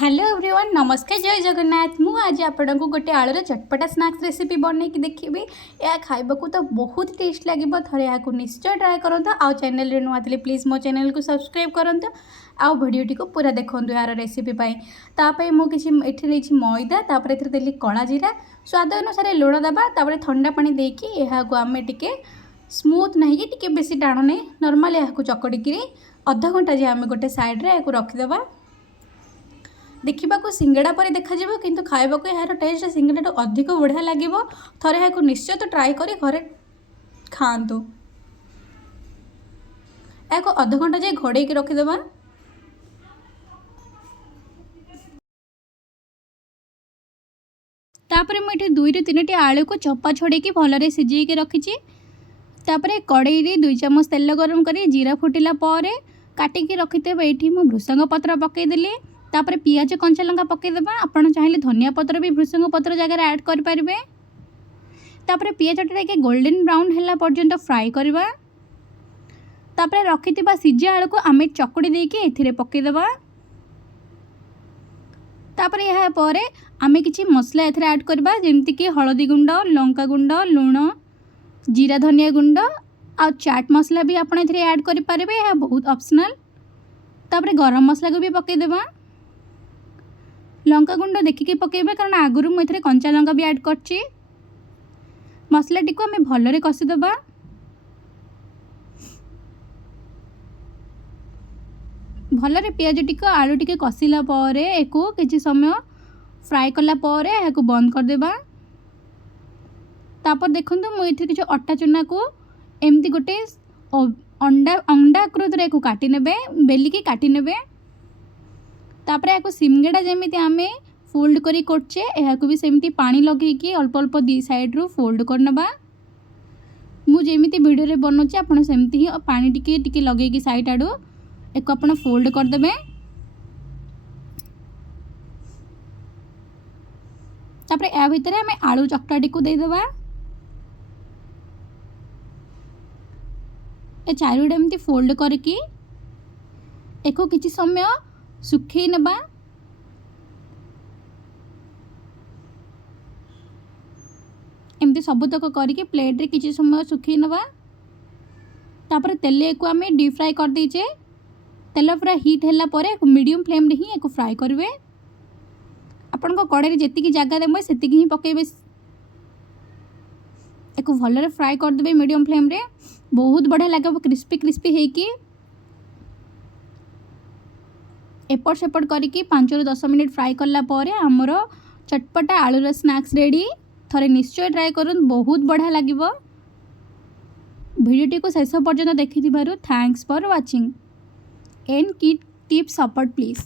Hello everyone, नमस्कार, जय जगन्नाथ। मु आज आपण को गोटे आलूर चटपटा स्नैक्स रेसिपी बनई देखी। यह खाइबा तो बहुत टेस्ट लगे। थे यहाँ निश्चय ट्राए करूँ। आउ चैनल रे नुआ प्लीज मो चैनल को सब्सक्राइब करूँ। आउ भिडियोटी को पूरा देखूँ यार रेसिपी तापाई मुझे मैदा तापर देली कला जीरा स्वाद अनुसार लुण दबा ठंडा पानी देकी यहाँ आम टे स्मूथ नहीं टी बेसी टाण नहीं नॉर्मल यहाँ चकड़ी अध घंटा जे आम गोटे साइड्रे यहाँ रखीदे। देखा सिंगड़ा पर देखा किंतु खाइबा यार टेस्ट सिंगड़ा तो अधिक बढ़िया लगे। थे यहाँ निश्चय तो ट्राए कर घरे खातु। यहाँ अध घंटा जाए घोड़े रखीदे। तापर मुझे 2 ରୁ 3ଟି आलू को चपा छोड़े भल सिझे रखी। कड़ई 2 ଚାମଚ तेल गरम कर जीरा फुटिला काटिकी रखिथे ये भृषंग पत्र पकईदेली। तापर पियाज कंचा लंका पकईदेबा। आपड़ चाहिए धनिया पत्र भी भृषंग पत्र जगह ऐड करें। तापर पियाज टे गोल्डन ब्राउन है पर्यंत फ्राए करवा। तापर रखि सिझा आलू को आम चकुड़ी देके पकईदेबा। तापर यह पर आम कि मसला एथरे ऐड करवा जमती कि हलदी गुंड, लंका गुंड, लुण, जीरा धनिया गुंड आ चाट मसला भी आप ऐड करें। यह बहुत ऑप्शनल। तापर गरम मसला को भी पकईदेबा। लंका गुंड देखिए पकेबा कारण आगुरी मुझे कंचा लंका भी ऐड करछि। मसला टी को आम भल कषिदेबा। भल पियाज टी आलू टी कषिला किसी समय फ्राए कला बंद करदेबा। तापर देखो मुझे किसी अटा चूना को एमती गोटे अंडा आकृति काटी नेबे, बेलिकी काटी नेबे। तापर या सिमगेड़ा जमी आम फोल्ड करी करछे यहाँ भी सेमती पानी लगे अल्प अल्प 2 साइड्रु फोल्ड करनबा। मुझे वीडियो रे बनाऊँ आपड़ सेमती ही पानी टिके लगे साइड आड़ू एक आप फोल्ड करदे। तापर या भितर आम आलू चकटाटी को देदेबा। ए चारोटा एमती फोल्ड करके एको किसी समय सुखई नबा। एमती सबुतक करके प्लेट रे किसी समय सुखई नबा। तापर तेल को आम डीप फ्राए कर देचे। तेल पूरा हीट हैला परे मीडियम फ्लेम रे ही एको फ्राए करेंगे। आपण को कड़े जी जगह देवे से ही पकेबे। एको भल फ्राए करदे मीडियम फ्लेम रे। बहुत बढ़िया लगे क्रिस्पी क्रिस्पी होगी। एपट सेपट करके 5 ରୁ 10 मिनट फ्राए कला आमर चटपटा आलूर स्नैक्स रेडी। थे निश्चय ट्राए करूँ, बहुत बढ़िया लगे। वीडियोटी को शेष पर्यंत देखि thanks for watching and keep support please.